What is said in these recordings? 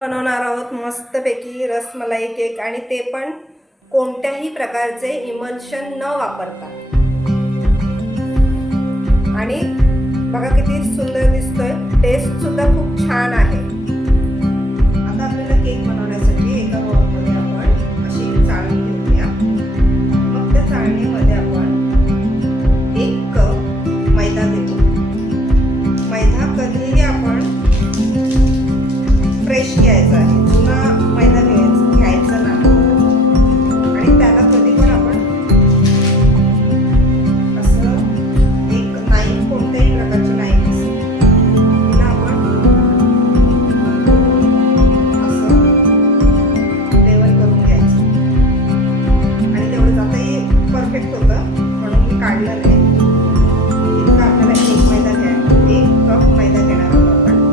बनवणार आहोत मस्तपैकी रसमलाई केक आणि ते पण कोणत्याही प्रकारचे इमल्शन न वापरता। आणि बघा किती सुंदर दिसतोय, टेस्ट सुद्धा खूप छान आहे। आता आपल्याला केक बनवण्यासाठी एका बाउलमध्ये आपण अशी चाळणी घेऊया। मग त्या चाळणीमध्ये आपण 1 कप मैदा घेतो। मैदा कधीही आपण फ्रेश घ्यायचा आहे, जुना मैदा घ्यायचा नाही। आणि त्याला कधी पण आपण असं एक नाईफ, कोणत्याही प्रकारची नाईफ असेल तिला आपण असं लेवल करून घ्यायचं। आणि तेवढंच आता हे परफेक्ट होतं म्हणून मी काढलं नाही। इतकं आपल्याला 1 मैदा घ्यायचा, 1 कप मैदा घेणार आहोत आपण।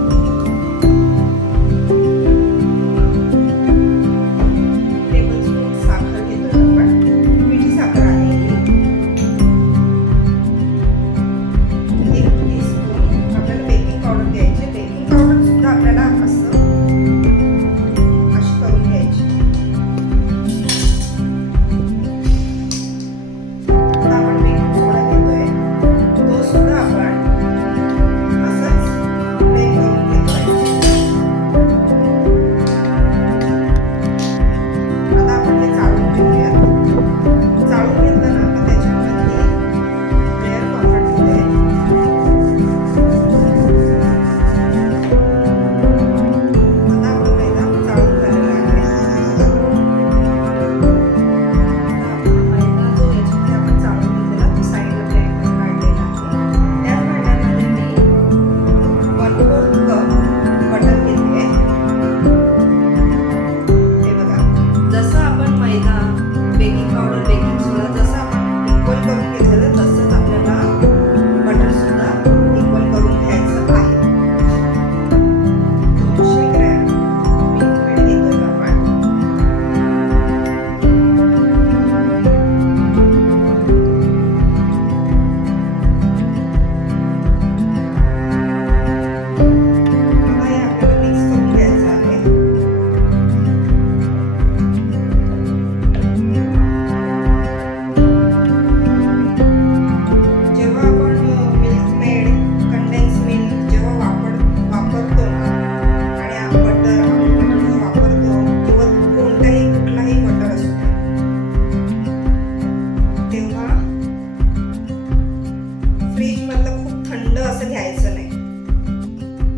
घ्यायचं नाही,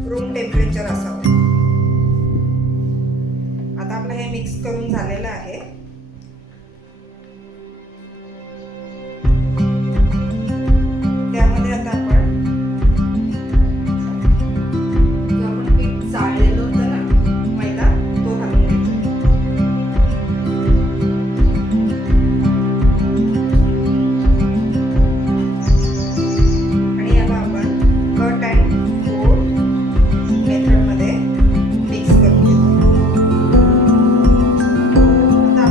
रूम टेम्परेचर असावं। आता आपलं हे मिक्स करून झालेलं आहे। त्यामध्ये आता आपण जो आपण पीठ चाळलेलं होतं ना मैदा, तो घालून घेतो। आणि याला आपण कट अँड फोल्ड मेथड मध्ये मिक्स करून घेतो। आता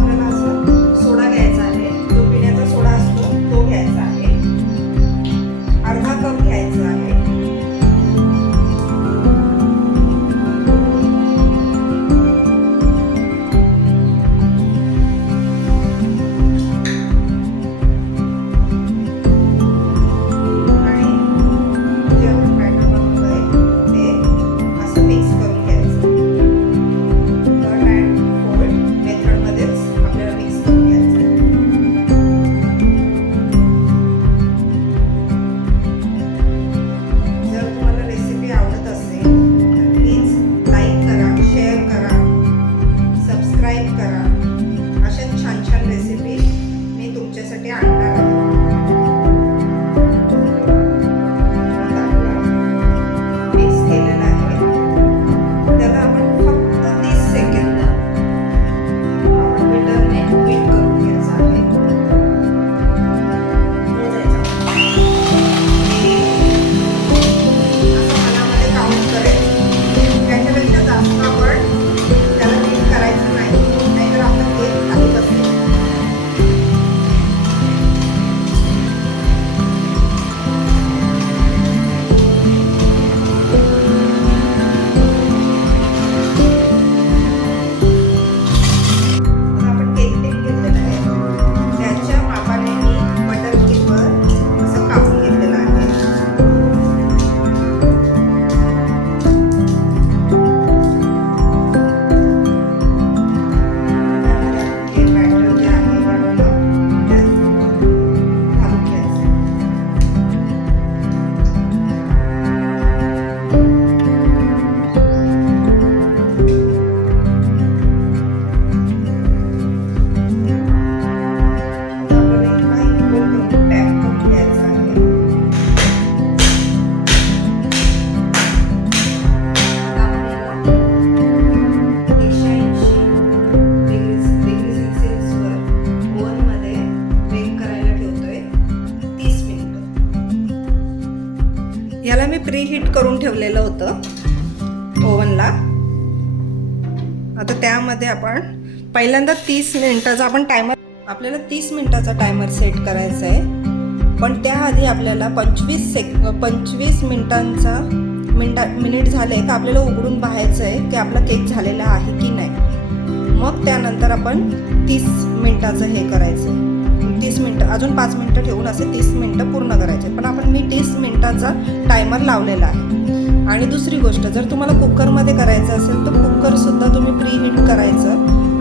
करून ठेवलेलं होतं ओव्हनला. आता त्यामध्ये आपण पहिल्यांदा 30 मिनिटाचा आपण टायमर, आपल्याला 30 मिनिटाचा टायमर सेट करायचा आहे. पण त्याआधी आपल्याला 25 मिनिट झाले का आपल्याला उघडून पाहायचं आहे की आपला केक झालेला आहे की नाही. मग त्यानंतर आपण 30 मिनिटाचं हे करायचं. 30 मिनिटं अजून 5 मिनिटं ठेवून असे 30 मिनिटं पूर्ण करायचे. पण मी 30 मिनिटाचा टायमर लावलेला आहे. आणि दुसरी गोष्ट, जर तुम्हाला कुकरमध्ये करायचं असेल तर कुकरसुद्धा तुम्ही प्रीहीट करायचं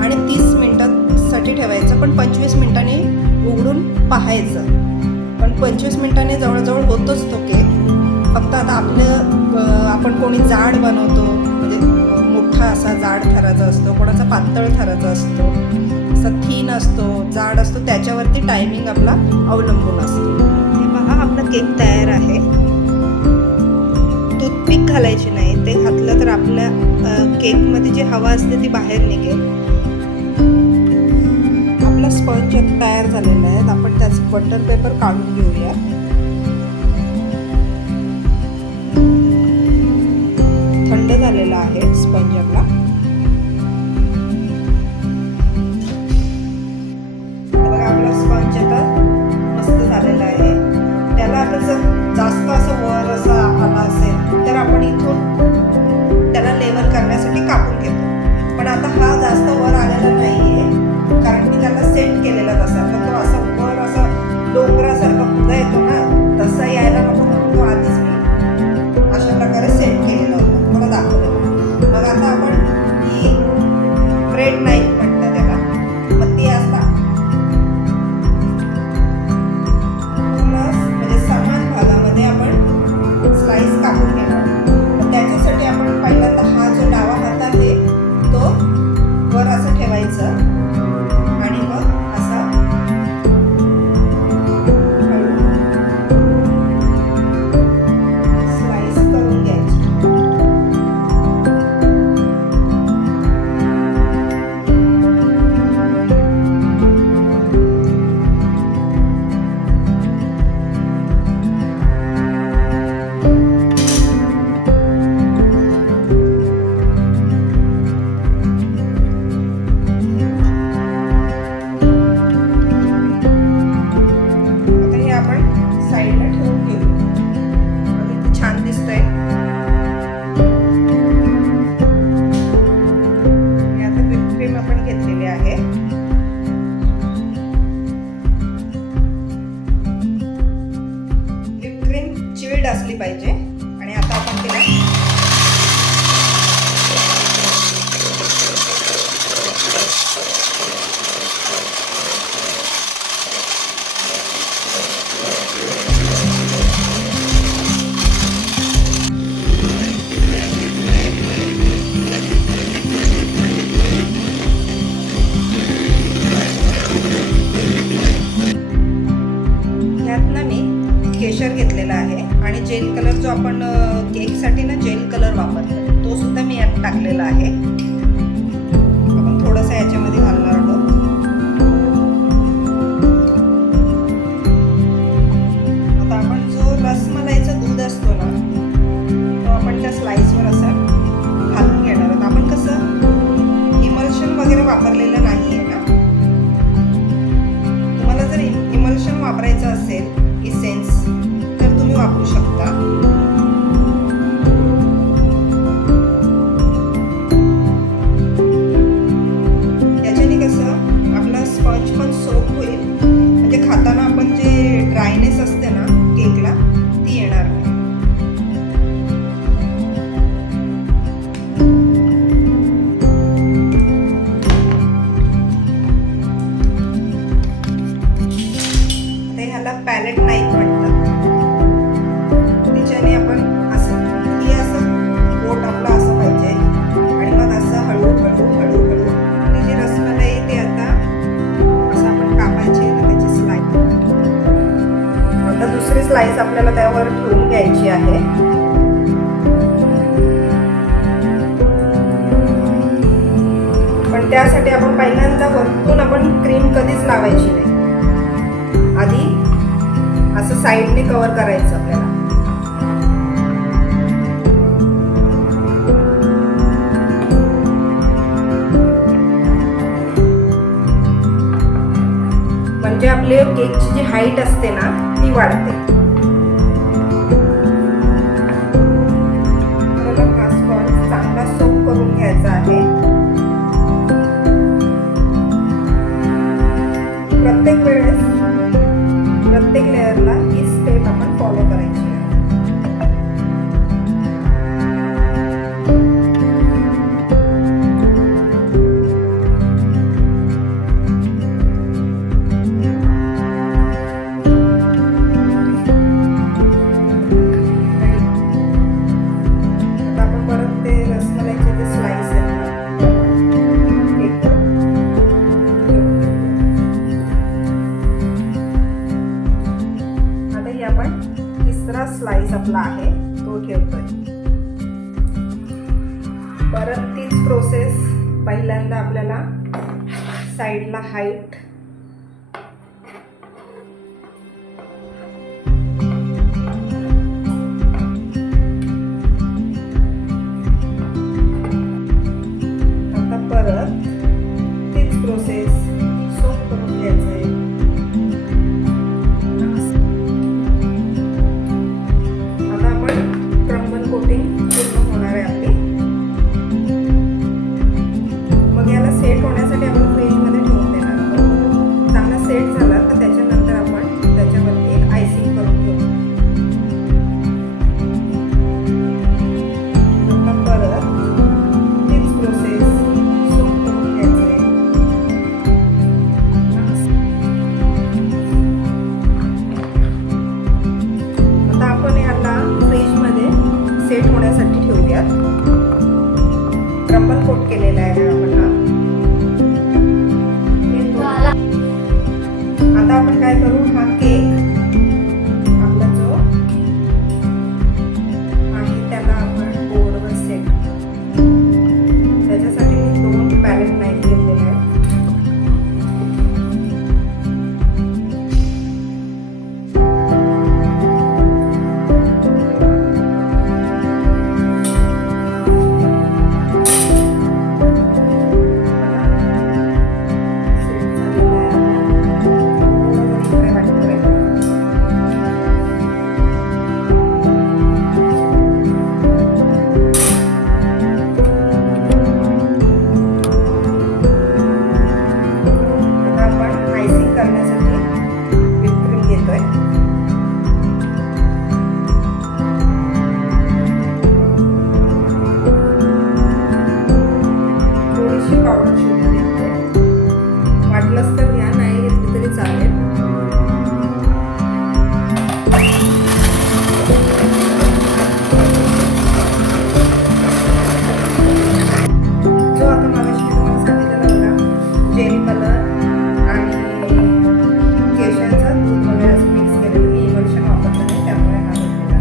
आणि 30 मिनिटासाठी ठेवायचं. पण 25 मिनिटांनी उघडून पाहायचं. पण 25 मिनिटांनी जवळजवळ होतोच तो केक. फक्त आता आपण कोणी जाड बनवतो, म्हणजे मोठा असा जाड थराचा असतो, कोणाचा पातळ थराचा असतो, असा थीन असतो, जाड असतो, त्याच्यावरती टायमिंग आपला अवलंबून असतो. हे पहा, आपला केक तयार आहे. टूथपिक घालायची नाही, ते घातलं तर आपल्या केकमध्ये जी हवा असते ती बाहेर निघेल. आपला स्पंज तयार झालेला आहे. आपण त्याचं बटर पेपर काढून घेऊया. थंड झालेला आहे स्पंज आपला. बघा, आपला स्पंज आता मस्त झालेला आहे. त्याला आता जर जास्त असं वर असा आला असेल तर आपण इथून त्याला लेवल करण्यासाठी कापून घेतो. पण आता हा जास्त वर आलेला नाहीये, कारण मी त्याला सेट केलेला तसा. तर तो असा वर असा डोंगरासारखा फुगा येतो ना, तसा यायला नको म्हणून तो आधीच मी अशा प्रकारे सेट केलेला होता. तुम्हाला दाखवलं. मग आता आपण ही ब्रेड नाईफ म्हणतात त्याला, मग ती असता म्हणजे समान भागामध्ये आपण स्लाइस कापून घेणार. त्याच्यासाठी आपण पहिल्यांदा हा जो डावा हात आहे तो वर असं ठेवायचं आणि मग असं स्लाइस करून घ्यायची. साईडला ठेवून घेऊ. ते छान दिसतंय. आता व्हिप क्रीम आपण घेतलेली आहे. व्हिप क्रीम चिल्ड असली पाहिजे. आणि आता आपण तिला केशर घेतलेला आहे आणि जेल कलर जो आपण केकसाठी ना जेल कलर वापरतो तो सुद्धा मी यात टाकलेला आहे. आपण थोडंसं याच्यामध्ये घालणार आहोत. आता आपण जो रसमलाईचं दूध असतो ना तो आपण त्या स्लाइसवर असं घालून घेणार आहोत. आपण कसं इमल्शन वगैरे वापरलेलं नाही आहे ना. तुम्हाला जर इमल्शन वापरायचं असेल, इसेन्स, तर तुम्ही वापरू शकता. याच्याने कसं आपला स्पंज पण सोप होईल, म्हणजे खाताना आपण जे ड्रायनेस असते ना केकला ती येणार नाही. आता ह्याला पॅलेट नाईफ म्हणतात. त्याच्याने आपण असं हे असं बोट आपलं असं पाहिजे आणि मग असं हळूहळू हळूहळू ती जी रसमलाई ते आता असं आपण कापायची. त्याची स्लाइस, आता दुसरी स्लाइस आपल्याला त्यावर ठेवून घ्यायची आहे. पण त्यासाठी आपण पहिल्यांदा वरतून आपण क्रीम कधीच लावायची नाही. आधी असं साईडने कव्हर करायचं आपल्याला. आपले केकची जी हाईट असते ना ती वाढते. आपल्याला हा स्पॉन्ज चांगला सोक करून घ्यायचा आहे. प्रत्येक वेळेस प्रत्येक लेअरला ही स्टेप आपण फॉलो करायची आहे. तिसरा स्लाइस आपला आहे तो ठेवतोय. परत तीच प्रोसेस. पहिल्यांदा आपल्याला साईडला हाईट, आता परत तीच प्रोसेस सोप करून घ्यायचंय. पूर्ण होणार आहे आपली. मग याला सेट होण्यासाठी आपण फ्रीजमध्ये ठेवून देणार आहोत. चांगला सेट झाला तर त्याच्यानंतर आपण त्याच्यावरती आयसिंग करून घेऊ. आता परत तीच प्रोसेस सोप करून घ्यायचंय. आता आपण याला फ्रीजमध्ये सेट होण्यासाठी ठेवूयात. क्रम्बल कोट केलेला आहे आपण हा. आता आपण काय करू, हा केक आपला जो आहे त्याला आपण बोर्डवर सेट. त्याच्यासाठी मी 2 पॅलेट नाईफ घेतलेले आहेत. वाटलंच तर घ्या, नाही घेतली तरी चालेल. जो आता मगाशी तुम्हाला सांगितलेला होता जेल कलर आणि केशरचा दूध वगैरे मिक्स केलेलं, मी इमल्शन वापरलं नाही त्यामुळे हा घेतलेला.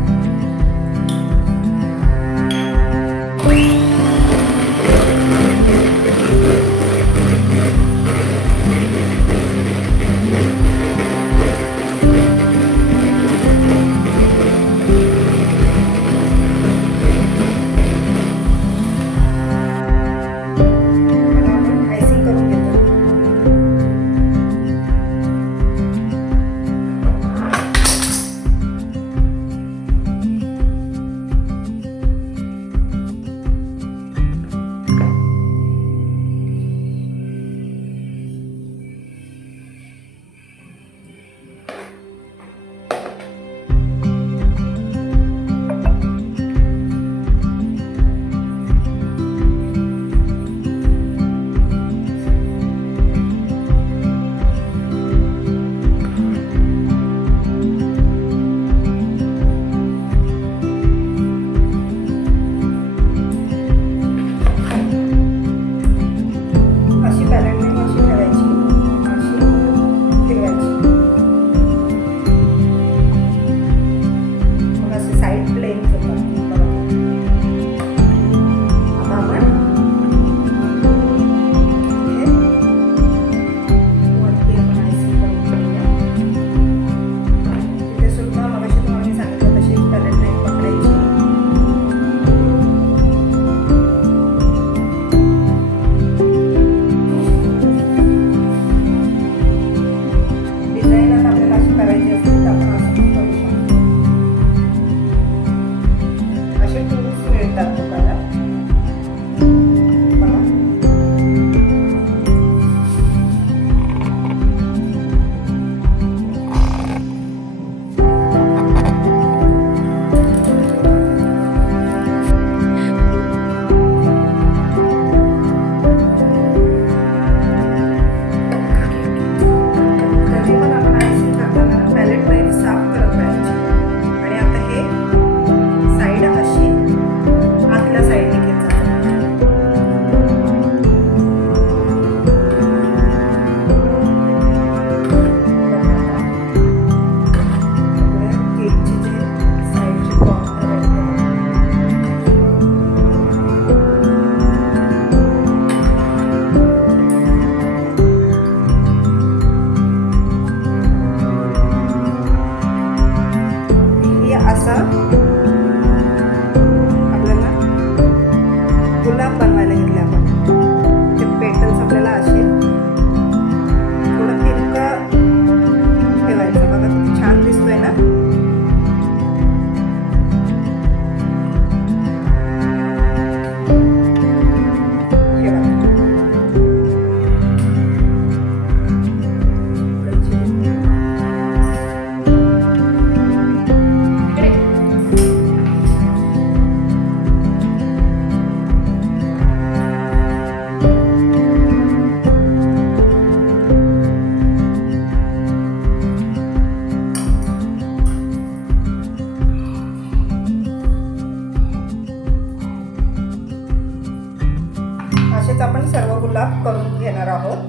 गुलाब करून घेणार आहोत.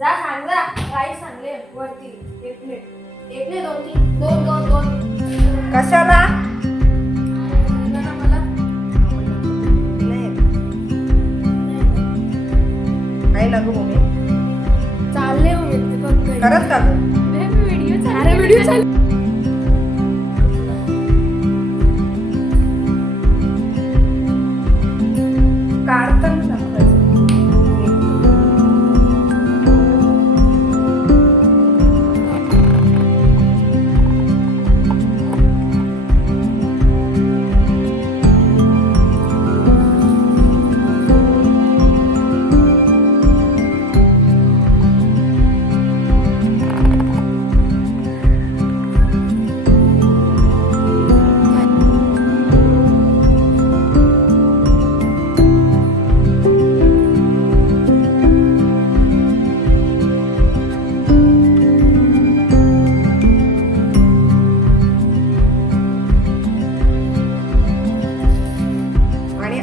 जा सांग जा राईस आणले वरती एक प्लेट 2 कशाला मला आहे ना गं मम्मी? चालले खरंच का गं? व्हिडिओ चालू काढताना दाखवायचं.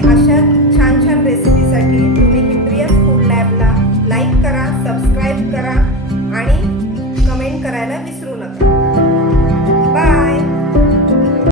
अशा छान छान रेसिपीसाठी तुम्ही हिप्रियस फूड लॅबला लाईक करा, सबस्क्राईब करा आणि कमेंट करायला विसरू नका. बाय.